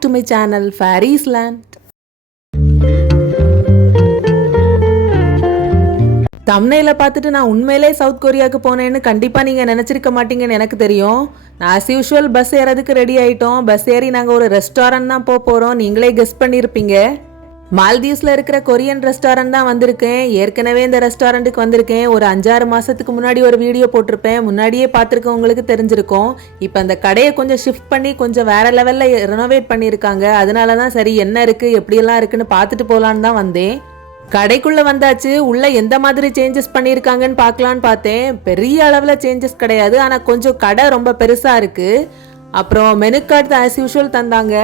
to my channel Fairies Land. தம்னையில் பார்த்துட்டு நான் உண்மையிலே சவுத் கொரியாவுக்கு போனேன்னு கண்டிப்பாக நீங்கள் நினச்சிருக்க மாட்டீங்கன்னு எனக்கு தெரியும். நான் ஆஸ் யூஷுவல் பஸ் ஏறதுக்கு ரெடி ஆகிட்டோம் பஸ் ஏறி நாங்கள் ஒரு ரெஸ்டாரண்ட் தான் போக போகிறோம் நீங்களே கெஸ் பண்ணியிருப்பீங்க மால்தீவ்ஸில் இருக்கிற கொரியன் ரெஸ்டாரண்ட் தான் வந்திருக்கேன். ஏற்கனவே இந்த ரெஸ்டாரண்ட்டுக்கு வந்திருக்கேன். ஒரு அஞ்சாறு மாதத்துக்கு முன்னாடி ஒரு வீடியோ போட்டிருப்பேன். முன்னாடியே பார்த்துருக்கவங்களுக்கு தெரிஞ்சிருக்கும். இப்போ அந்த கடையை கொஞ்சம் ஷிஃப்ட் பண்ணி கொஞ்சம் வேறு லெவலில் ரெனோவேட் பண்ணியிருக்காங்க. அதனால தான் சரி என்ன இருக்குது எப்படியெல்லாம் இருக்குன்னு பார்த்துட்டு போகலான்னு தான் வந்தேன். கடைக்குள்ள வந்தாச்சு. உள்ள எந்த மாதிரி சேஞ்சஸ் பண்ணியிருக்காங்கன்னு பார்க்கலான்னு பார்த்தேன். பெரிய அளவில் சேஞ்சஸ் கிடையாது. ஆனால் கொஞ்சம் கடை ரொம்ப பெருசாக இருக்குது அப்புறம் மெனு கார்டு ஆஸ் யூஷுவல் தந்தாங்க.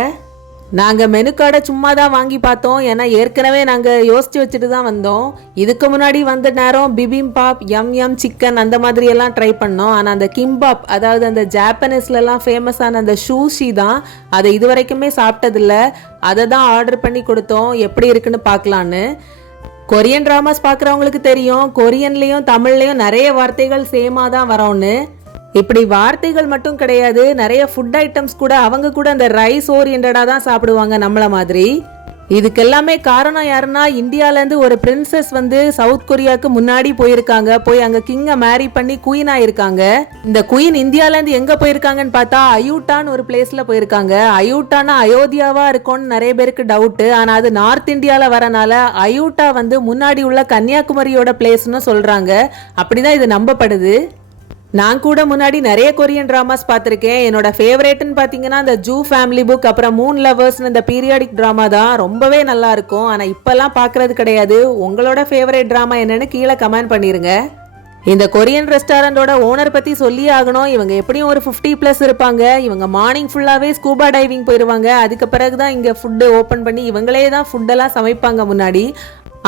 நாங்கள் மெனு கார்டை சும்மா தான் வாங்கி பார்த்தோம். ஏன்னா ஏற்கனவே நாங்கள் யோசித்து வச்சுட்டு தான் வந்தோம். இதுக்கு முன்னாடி வந்த நேரம் பிபிம்பாப் எம் எம் சிக்கன் அந்த மாதிரியெல்லாம் ட்ரை பண்ணோம். ஆனால் அந்த கிம்பாப் அதாவது அந்த ஜாப்பனீஸ்லலாம் ஃபேமஸான அந்த ஷூஷி தான் அதை இது வரைக்குமே சாப்பிட்டதில்ல. அதை தான் ஆர்டர் பண்ணி கொடுத்தோம். எப்படி இருக்குன்னு பார்க்கலான்னு. கொரியன் ட்ராமாஸ் பார்க்குறவங்களுக்கு தெரியும். கொரியன்லேயும் தமிழ்லேயும் நிறைய வார்த்தைகள் சேமாக தான் வரோன்னு இப்படி வார்த்தைகள் மட்டும் கிடையாது. நிறைய ஃபுட் ஐட்டம்ஸ் கூட அவங்க கூட அந்த ரைஸ் ஓரியன்டாக தான் சாப்பிடுவாங்க நம்மள மாதிரி. இதுக்கெல்லாமே காரணம் யாருன்னா இந்தியாவிலேருந்து ஒரு பிரின்சஸ் வந்து சவுத் கொரியாவுக்கு முன்னாடி போயிருக்காங்க. போய் அங்கே கிங்கை மேரி பண்ணி குயின் ஆயிருக்காங்க. இந்த குயின் இந்தியாவிலேருந்து எங்கே போயிருக்காங்கன்னு பார்த்தா அயூட்டான்னு ஒரு பிளேஸில் போயிருக்காங்க. அயூட்டானா அயோத்தியாவாக இருக்கும்னு நிறைய பேருக்கு டவுட்டு ஆனால் அது நார்த் இந்தியாவில் வரனால அயூட்டா வந்து முன்னாடி உள்ள கன்னியாகுமரியோட பிளேஸ்னு சொல்கிறாங்க அப்படிதான் இது நம்பப்படுது. நான் கூட முன்னாடி நிறைய கொரியன் ட்ராமாஸ் பார்த்துருக்கேன். என்னோட ஃபேவரேட்னு பார்த்தீங்கன்னா இந்த ஜூ ஃபேமிலி புக் அப்புறம் மூன் லவர்ஸ்னு இந்த பீரியாடிக் ட்ராமா தான். ரொம்பவே நல்லா இருக்கும். ஆனால் இப்போல்லாம் பார்க்கறது கிடையாது. உங்களோட ஃபேவரேட் ட்ராமா என்னன்னு கீழே கமெண்ட் பண்ணிடுங்க இந்த கொரியன் ரெஸ்டாரண்டோட ஓனர் பற்றி சொல்லியே ஆகணும். இவங்க எப்படியும் ஒரு ஃபிஃப்டி ப்ளஸ் இருப்பாங்க. இவங்க மார்னிங் ஃபுல்லாகவே ஸ்கூபா டைவிங் போயிடுவாங்க அதுக்கு பிறகு தான் இங்கே ஃபுட்டு ஓப்பன் பண்ணி இவங்களே தான் ஃபுட்டெல்லாம் சமைப்பாங்க முன்னாடி.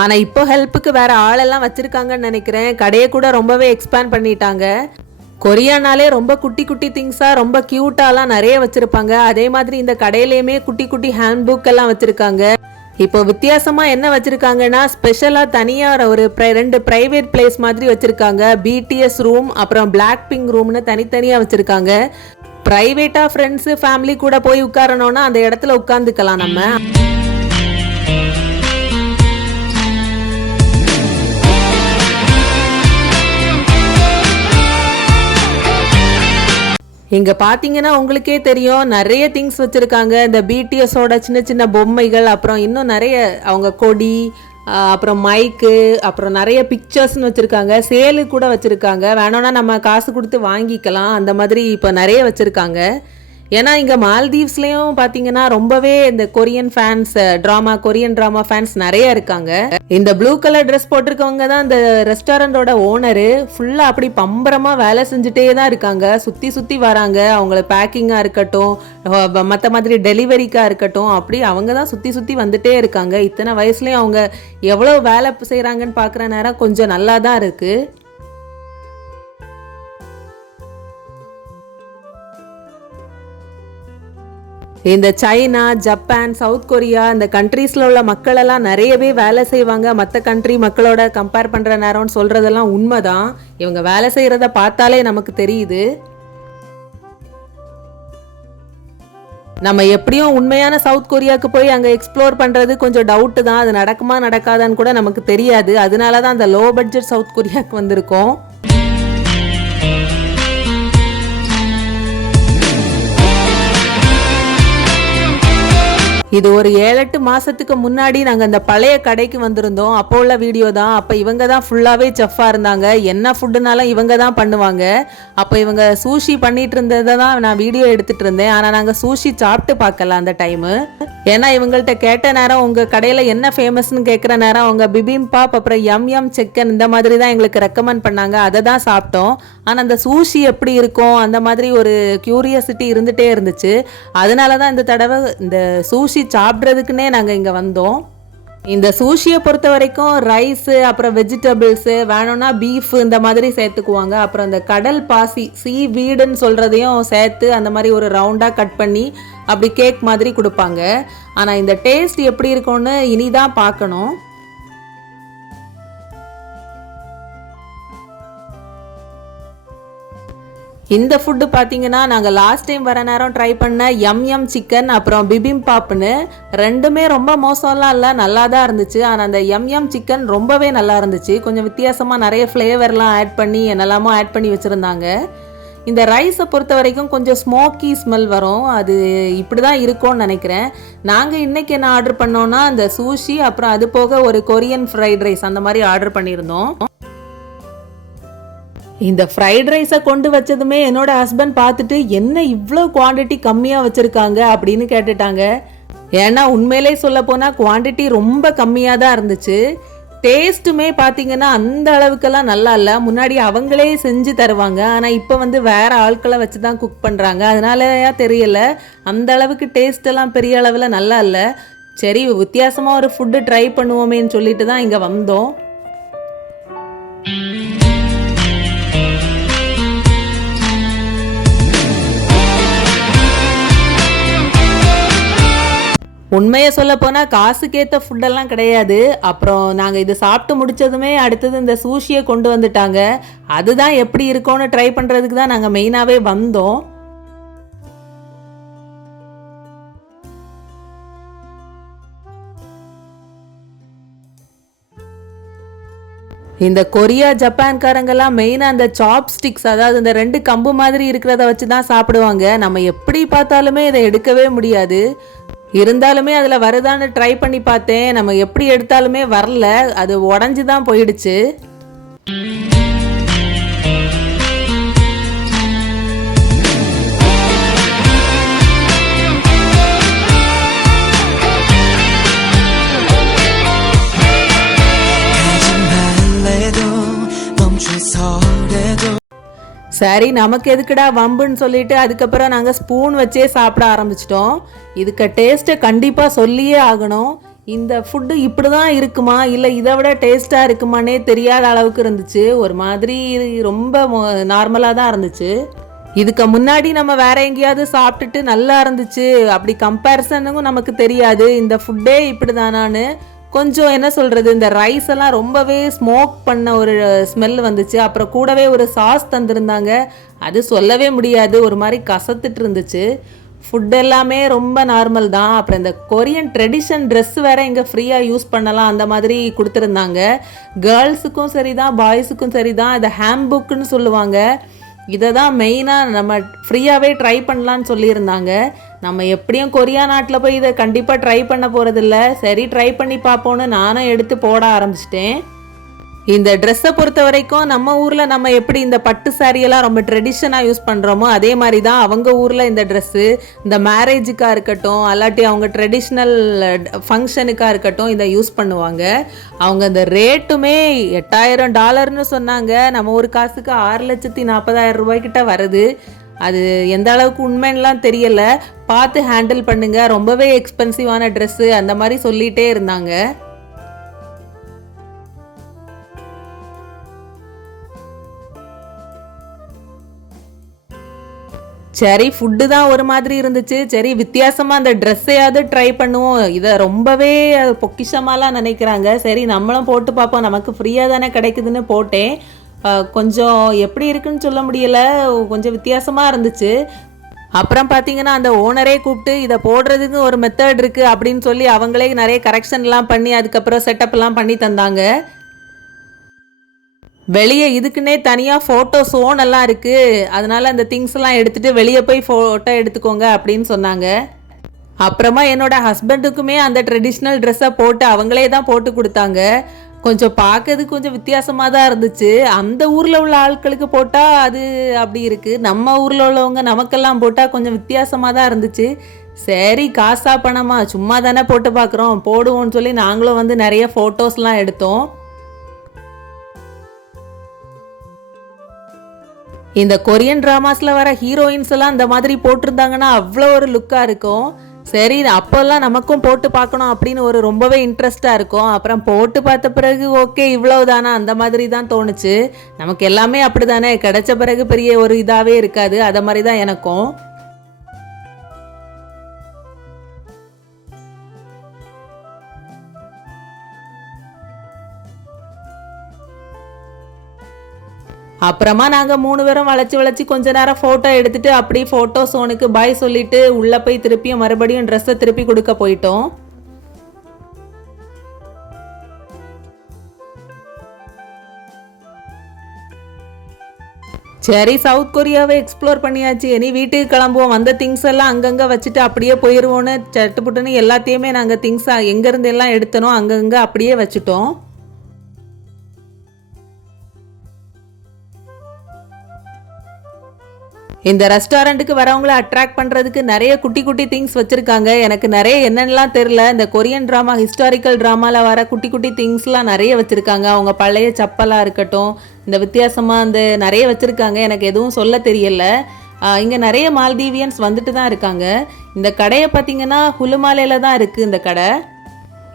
ஆனால் இப்போ ஹெல்ப்புக்கு வேறு ஆளெல்லாம் வச்சுருக்காங்கன்னு நினைக்கிறேன். கடையை கூட ரொம்பவே எக்ஸ்பேண்ட் பண்ணிட்டாங்க. கொரியானாலே ரொம்ப குட்டி குட்டி திங்ஸாக ரொம்ப க்யூட்டாலாம் நிறைய வச்சுருப்பாங்க. அதே மாதிரி இந்த கடையிலையுமே குட்டி குட்டி ஹேண்ட் புக் எல்லாம் வச்சுருக்காங்க. இப்போ வித்தியாசமாக என்ன வச்சுருக்காங்கன்னா ஸ்பெஷலாக தனியாக ஒரு ரெண்டு ப்ரைவேட் பிளேஸ் மாதிரி வச்சுருக்காங்க. பிடிஎஸ் ரூம் அப்புறம் பிளாக் பிங்க் ரூம்னு தனித்தனியாக வச்சுருக்காங்க. ப்ரைவேட்டாக ஃப்ரெண்ட்ஸு ஃபேமிலி கூட போய் உட்காரணும்னா அந்த இடத்துல உட்காந்துக்கலாம் நம்ம. இங்கே பார்த்தீங்கன்னா உங்களுக்கே தெரியும் நிறைய திங்ஸ் வச்சுருக்காங்க. இந்த பிடிஎஸோட சின்ன சின்ன பொம்மைகள் அப்புறம் இன்னும் நிறைய அவங்க கொடி அப்புறம் மைக்கு அப்புறம் நிறைய பிக்சர்ஸ்னு வச்சுருக்காங்க. சேலு கூட வச்சுருக்காங்க. வேணும்னா நம்ம காசு கொடுத்து வாங்கிக்கலாம். அந்த மாதிரி இப்போ நிறைய வச்சுருக்காங்க. ஏன்னா இங்கே மால்தீவ்ஸ்லேயும் பார்த்தீங்கன்னா ரொம்பவே இந்த Korean fans drama Korean drama fans நிறைய இருக்காங்க. இந்த ப்ளூ கலர் ட்ரெஸ் போட்டிருக்கவங்க தான் இந்த ரெஸ்டாரண்டோட ஓனரு ஃபுல்லாக அப்படி பம்பரமாக வேலை செஞ்சுட்டே தான் இருக்காங்க. சுற்றி சுற்றி வராங்க. அவங்கள பேக்கிங்காக இருக்கட்டும் மற்ற மாதிரி டெலிவரிக்காக இருக்கட்டும் அப்படி அவங்க தான் சுற்றி சுற்றி வந்துட்டே இருக்காங்க. இத்தனை வயசுலேயும் அவங்க எவ்வளோ வேலை செய்கிறாங்கன்னு பார்க்குற நேரம் கொஞ்சம் நல்லா தான் இருக்குது இந்த சைனா ஜப்பான் சவுத் கொரியா இந்த கண்ட்ரீஸில் உள்ள மக்களெல்லாம் நிறையவே வேலை செய்வாங்க. மற்ற கண்ட்ரி மக்களோட கம்பேர் பண்ணுற நேரம்னு சொல்கிறதெல்லாம் உண்மைதான். இவங்க வேலை செய்கிறத பார்த்தாலே நமக்கு தெரியுது. நம்ம எப்படியும் உண்மையான சவுத் கொரியாவுக்கு போய் அங்கே எக்ஸ்ப்ளோர் பண்ணுறது கொஞ்சம் டவுட்டு தான். அது நடக்குமா நடக்காதான்னு கூட நமக்கு தெரியாது. அதனால தான் அந்த லோ பட்ஜெட் சவுத் கொரியாவுக்கு வந்திருக்கோம். இது ஒரு ஏழு எட்டு மாசத்துக்கு முன்னாடி நாங்க அந்த பழைய கடைக்கு வந்திருந்தோம். அப்போ உள்ள வீடியோ தான். அப்ப இவங்க தான் ஃபுல்லாவே செஃப்பா இருந்தாங்க. என்ன ஃபுட்டுனாலும் இவங்க தான் பண்ணுவாங்க. அப்ப இவங்க சூஷி பண்ணிட்டு இருந்ததை தான் நான் வீடியோ எடுத்துட்டு இருந்தேன். ஆனா நாங்க சூஷி சாப்பிட்டு பார்க்கல அந்த டைம் ஏன்னா இவங்கள்ட்ட கேட்ட நேரம் உங்க கடையில என்ன ஃபேமஸ்னு கேட்குற நேரம் அவங்க பிபிம்பாப் அப்புறம் எம் எம் சிக்கன் இந்த மாதிரி தான் எங்களுக்கு ரெக்கமெண்ட் பண்ணாங்க. அதை தான் சாப்பிட்டோம். ஆனால் அந்த சூஷி எப்படி இருக்கும்? அந்த மாதிரி ஒரு கியூரியாசிட்டி இருந்துகிட்டே இருந்துச்சு. அதனால தான் இந்த தடவை இந்த சூஷி சாப்பிட்றதுக்குன்னே நாங்கள் இங்கே வந்தோம். இந்த சூஷியை பொறுத்த வரைக்கும் ரைஸு அப்புறம் வெஜிடபிள்ஸு வேணும்னா பீஃப் இந்த மாதிரி சேர்த்துக்குவாங்க. அப்புறம் இந்த கடல் பாசி சீ வீடுன்னு சொல்கிறதையும் சேர்த்து அந்த மாதிரி ஒரு ரவுண்டாக கட் பண்ணி அப்படி கேக் மாதிரி கொடுப்பாங்க. ஆனால் இந்த டேஸ்ட் எப்படி இருக்கும்னு இனிதான் பார்க்கணும். இந்த ஃபுட்டு பார்த்தீங்கன்னா நாங்கள் லாஸ்ட் டைம் வர நேரம் ட்ரை பண்ண எம் எம் சிக்கன் அப்புறம் பிபிம் பாப்னு ரெண்டுமே ரொம்ப மோசம்லாம் இல்லை நல்லா தான் இருந்துச்சு. ஆனால் அந்த எம் எம் சிக்கன் ரொம்பவே நல்லா இருந்துச்சு. கொஞ்சம் வித்தியாசமாக நிறைய ஃப்ளேவர்லாம் ஆட் பண்ணி என்னெல்லாமோ ஆட் பண்ணி வச்சுருந்தாங்க. இந்த ரைஸை பொறுத்த வரைக்கும் கொஞ்சம் ஸ்மோக்கி ஸ்மெல் வரும். அது இப்படி தான் இருக்கும்னு நினைக்கிறேன். நாங்கள் இன்றைக்கி என்ன ஆர்டர் பண்ணோன்னா அந்த சூஷி அப்புறம் அது போக ஒரு கொரியன் ஃப்ரைட் ரைஸ் அந்த மாதிரி ஆர்டர் பண்ணியிருந்தோம். இந்த ஃப்ரைட் ரைஸை கொண்டு வச்சதுமே என்னோட ஹஸ்பண்ட் பார்த்துட்டு என்ன இவ்வளோ குவாண்டிட்டி கம்மியாக வச்சுருக்காங்க? அப்படின்னு கேட்டுட்டாங்க. ஏன்னா உண்மையிலே சொல்ல போனால் குவாண்டிட்டி ரொம்ப கம்மியாக தான் இருந்துச்சு. டேஸ்ட்டுமே பார்த்தீங்கன்னா அந்த அளவுக்கெல்லாம் நல்லா இல்லை. முன்னாடி அவங்களே செஞ்சு தருவாங்க. ஆனால் இப்போ வந்து வேறு ஆட்களை வச்சு தான் குக் பண்ணுறாங்க அதனாலயா தெரியல. அந்த அளவுக்கு டேஸ்ட்டெல்லாம் பெரிய அளவில் நல்லா இல்லை. சரி வித்தியாசமாக ஒரு ஃபுட்டு ட்ரை பண்ணுவோமேன்னு சொல்லிட்டு தான் இங்கே வந்தோம். உண்மையை சொல்ல போனால் காசுக்கேற்ற ஃபுட்டெல்லாம் கிடையாது. அப்புறம் நாங்கள் இது சாப்பிட்டு முடிச்சதுமே அடுத்தது இந்த சூஷியை கொண்டு வந்துட்டாங்க. அதுதான் எப்படி இருக்கும்னு ட்ரை பண்ணுறதுக்கு தான் நாங்கள் மெயினாகவே வந்தோம். இந்த கொரியா ஜப்பான்காரங்கெல்லாம் மெயினாக அந்த சாப் ஸ்டிக்ஸ் அதாவது இந்த ரெண்டு கம்பு மாதிரி இருக்கிறத வச்சு தான் சாப்பிடுவாங்க. நம்ம எப்படி பார்த்தாலுமே இதை எடுக்கவே முடியாது. இருந்தாலுமே அதில் வருதான்னு ட்ரை பண்ணி பார்த்தேன். நம்ம எப்படி எடுத்தாலுமே வரல. அது உடஞ்சி தான் போயிடுச்சு. சரி நமக்கு எதுக்குடா வம்புன்னு சொல்லிட்டு அதுக்கப்புறம் நாங்கள் ஸ்பூன் வச்சே சாப்பிட ஆரம்பிச்சிட்டோம். இதுக்கு டேஸ்ட்டை கண்டிப்பாக சொல்லியே ஆகணும். இந்த ஃபுட்டு இப்படி தான் இருக்குமா? இல்லை இதை விட டேஸ்ட்டாக இருக்குமானே தெரியாத அளவுக்கு இருந்துச்சு. ஒரு மாதிரி ரொம்ப நார்மலாக தான் இருந்துச்சு. இதுக்கு முன்னாடி நம்ம வேற எங்கேயாவது சாப்பிட்டுட்டு நல்லா இருந்துச்சு. அப்படி கம்பேரிசனுக்கும் நமக்கு தெரியாது. இந்த ஃபுட்டே இப்படி தானான்னு கொஞ்சம் என்ன சொல்கிறது இந்த ரைஸ் எல்லாம் ரொம்பவே ஸ்மோக் பண்ண ஒரு ஸ்மெல் வந்துச்சு. அப்புறம் கூடவே ஒரு சாஸ் தந்திருந்தாங்க. அது சொல்லவே முடியாது. ஒரு மாதிரி கசத்துட்டு இருந்துச்சு. ஃபுட் எல்லாமே ரொம்ப நார்மல் தான். அப்புறம் இந்த கொரியன் ட்ரெடிஷன் ட்ரெஸ் வேற இங்கே ஃப்ரீயாக யூஸ் பண்ணலாம். அந்த மாதிரி கொடுத்துருந்தாங்க. கேர்ள்ஸுக்கும் சரி தான் பாய்ஸுக்கும் சரி தான் இதை ஹேம்புக்குன்னு சொல்லுவாங்க. இதை தான் மெயினாக நம்ம ஃப்ரீயாகவே ட்ரை பண்ணலான்னு சொல்லியிருந்தாங்க. நம்ம எப்படியும் கொரியா நாட்டில் போய் இதை கண்டிப்பாக ட்ரை பண்ண போகிறதில்ல சரி ட்ரை பண்ணி பார்ப்போன்னு நானும் எடுத்து போட ஆரம்பிச்சிட்டேன். இந்த ட்ரெஸ்ஸை பொறுத்த வரைக்கும் நம்ம ஊரில் நம்ம எப்படி இந்த பட்டு சாரியெல்லாம் ரொம்ப ட்ரெடிஷனாக யூஸ் பண்ணுறோமோ அதே மாதிரி தான் அவங்க ஊரில் இந்த ட்ரெஸ்ஸு இந்த மேரேஜுக்காக இருக்கட்டும் அல்லாட்டி அவங்க ட்ரெடிஷ்னல் ஃபங்க்ஷனுக்காக இருக்கட்டும் இதை யூஸ் பண்ணுவாங்க. அவங்க இந்த ரேட்டுமே எட்டாயிரம் டாலர்னு சொன்னாங்க. நம்ம ஒரு காசுக்கு ஆறு லட்சத்தி நாற்பதாயிரம் ரூபாய்க்கிட்ட வருது. அது எந்த அளவுக்கு உண்மைன்னுலாம் தெரியலை. பார்த்து ஹேண்டில் பண்ணுங்கள் ரொம்பவே எக்ஸ்பென்சிவான ட்ரெஸ்ஸு அந்த மாதிரி சொல்லிகிட்டே இருந்தாங்க. சரி ஃபுட்டு தான் ஒரு மாதிரி இருந்துச்சு. சரி வித்தியாசமாக அந்த ட்ரெஸ்ஸையாவது ட்ரை பண்ணுவோம். இதை ரொம்பவே பொக்கிஷமாலாம் நினைக்கிறாங்க. சரி நம்மளும் போட்டு பார்ப்போம். நமக்கு ஃப்ரீயாக தானே கிடைக்குதுன்னு போட்டேன். கொஞ்சம் எப்படி இருக்குன்னு சொல்ல முடியல. கொஞ்சம் வித்தியாசமாக இருந்துச்சு. அப்புறம் பார்த்தீங்கன்னா அந்த ஓனரே கூப்பிட்டு இதை போடுறதுக்கு ஒரு மெத்தட் இருக்குது அப்படின்னு சொல்லி அவங்களே நிறைய கரெக்ஷன்லாம் பண்ணி அதுக்கப்புறம் செட்டப்லாம் பண்ணி தந்தாங்க. வெளியே இதுக்குன்னே தனியாக ஃபோட்டோ சோன் எல்லாம் இருக்குது அதனால் அந்த திங்ஸ் எல்லாம் எடுத்துகிட்டு வெளியே போய் ஃபோட்டோ எடுத்துக்கோங்க அப்படின்னு சொன்னாங்க. அப்புறமா என்னோட ஹஸ்பண்டுக்குமே அந்த ட்ரெடிஷ்னல் ட்ரெஸ்ஸை போட்டு அவங்களே தான் போட்டு கொடுத்தாங்க. கொஞ்சம் பார்க்கறது கொஞ்சம் வித்தியாசமாக தான் இருந்துச்சு. அந்த ஊரில் உள்ள ஆட்களுக்கு போட்டால் அது அப்படி இருக்குது நம்ம ஊரில் உள்ளவங்க நமக்கெல்லாம் போட்டால் கொஞ்சம் வித்தியாசமாக தான் இருந்துச்சு. சரி காசா பணமா? சும்மா தானே போட்டு பார்க்குறோம். போடுவோம்னு சொல்லி நாங்களும் வந்து நிறைய ஃபோட்டோஸ்லாம் எடுத்தோம். இந்த கொரியன் ட்ராமாஸில் வர ஹீரோயின்ஸ் எல்லாம் இந்த மாதிரி போட்டிருந்தாங்கன்னா அவ்வளோ ஒரு லுக்காக இருக்கும். சரி அப்போல்லாம் நமக்கும் போட்டு பார்க்கணும் அப்படின்னு ஒரு ரொம்பவே இன்ட்ரெஸ்டாக இருக்கும். அப்புறம் போட்டு பார்த்த பிறகு ஓகே இவ்வளவுதானா? அந்த மாதிரி தான் தோணுச்சு. நமக்கு எல்லாமே அப்படி தானே கிடைச்ச பிறகு பெரிய ஒரு இதாகவே இருக்காது. அதை மாதிரி தான் எனக்கும். அப்புறமா நாங்கள் மூணு பேரும் வளைச்சி வளைச்சி கொஞ்ச நேரம் ஃபோட்டோ எடுத்துட்டு அப்படியே ஃபோட்டோ சோனுக்கு பாய் சொல்லிட்டு உள்ளே போய் திருப்பியும் மறுபடியும் ட்ரெஸ்ஸை திருப்பி கொடுக்க போயிட்டோம். சரி சவுத் கொரியாவை எக்ஸ்ப்ளோர் பண்ணியாச்சு. இனி வீட்டுக்கு கிளம்புவோம். வந்த திங்ஸ் எல்லாம் அங்கங்கே வச்சுட்டு அப்படியே போயிடுவோன்னு சட்டுப்புட்டுன்னு எல்லாத்தையுமே நாங்கள் திங்ஸ் எங்கேருந்து எல்லாம் எடுத்தனோ அங்கங்கே அப்படியே வச்சுட்டோம். இந்த ரெஸ்டாரண்ட்டுக்கு வரவங்கள அட்ராக்ட் பண்ணுறதுக்கு நிறைய குட்டி குட்டி திங்ஸ் வச்சுருக்காங்க. எனக்கு நிறைய என்னென்னலாம் தெரில இந்த கொரியன் ட்ராமா ஹிஸ்டாரிக்கல் ட்ராமாவில் வர குட்டி குட்டி திங்ஸ்லாம் நிறைய வச்சுருக்காங்க. அவங்க பழைய சப்பலாக இருக்கட்டும் இந்த வித்தியாசமாக அந்த நிறைய வச்சுருக்காங்க. எனக்கு எதுவும் சொல்ல தெரியல. இங்கே நிறைய மால்தீவியன்ஸ் வந்துட்டு தான் இருக்காங்க. இந்த கடையை பார்த்தீங்கன்னா ஹுலுமாலையில் தான் இருக்குது இந்த கடை.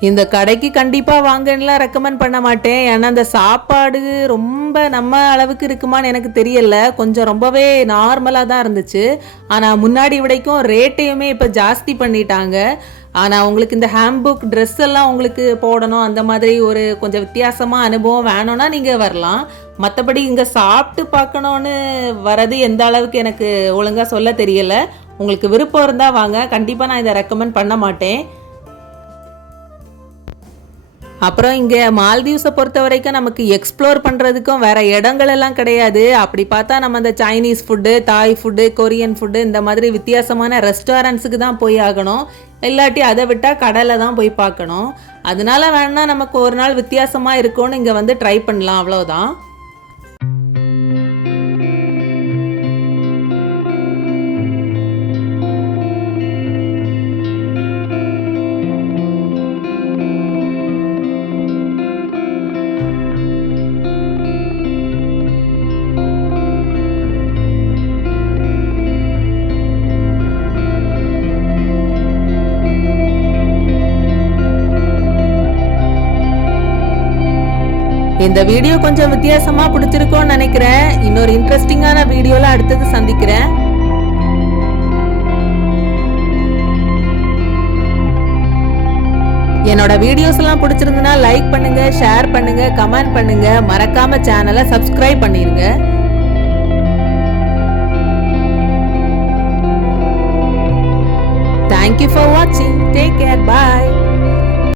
இந்த கடைக்கு கண்டிப்பாக வாங்கன்னுலாம் ரெக்கமெண்ட் பண்ண மாட்டேன். ஏன்னா அந்த சாப்பாடு ரொம்ப நம்ம அளவுக்கு இருக்குமான்னு எனக்கு தெரியல. கொஞ்சம் ரொம்பவே நார்மலாக தான் இருந்துச்சு. ஆனால் முன்னாடி விடைக்கும் ரேட்டையுமே இப்போ ஜாஸ்தி பண்ணிட்டாங்க. ஆனால் உங்களுக்கு இந்த ஹேம்புக் ட்ரெஸ் எல்லாம் உங்களுக்கு போடணும். அந்த மாதிரி ஒரு கொஞ்சம் வித்தியாசமாக அனுபவம் வேணும்னா நீங்கள் வரலாம். மற்றபடி இங்கே சாப்பிட்டு பார்க்கணுன்னு வரது எந்த அளவுக்கு எனக்கு ஒழுங்காக சொல்ல தெரியலை. உங்களுக்கு விருப்பம் இருந்தால் வாங்க. கண்டிப்பாக நான் இதை ரெக்கமெண்ட் பண்ண மாட்டேன். அப்புறம் இங்கே மால்தீவ்ஸை பொறுத்த வரைக்கும் நமக்கு எக்ஸ்ப்ளோர் பண்ணுறதுக்கும் வேறு இடங்கள் எல்லாம் கிடையாது. அப்படி பார்த்தா நம்ம அந்த Chinese food Thai food Korean food இந்த மாதிரி வித்தியாசமான ரெஸ்டாரண்ட்ஸுக்கு தான் போய் ஆகணும். இல்லாட்டி அதை விட்டால் கடலை தான் போய் பார்க்கணும். அதனால வேணால் நமக்கு ஒரு நாள் வித்தியாசமாக இருக்கும்னு இங்கே வந்து ட்ரை பண்ணலாம். அவ்வளோதான் இந்த வீடியோ கொஞ்சம் வித்தியாசமா பிடிச்சிருக்கோன்னு நினைக்கிறேன். இன்னொரு இன்ட்ரெஸ்டிங்கான வீடியோல அடுத்தது சந்திக்கிறேன். என்னோட வீடியோஸ் எல்லாம் பிடிச்சிருந்துன்னா லைக் பண்ணுங்க ஷேர் பண்ணுங்க கமெண்ட் பண்ணுங்க. மறக்காம சேனலை சப்ஸ்கிரைப் பண்ணிருங்க. தேங்க்யூ ஃபார் வாட்சிங் டேக் கேர் பாய்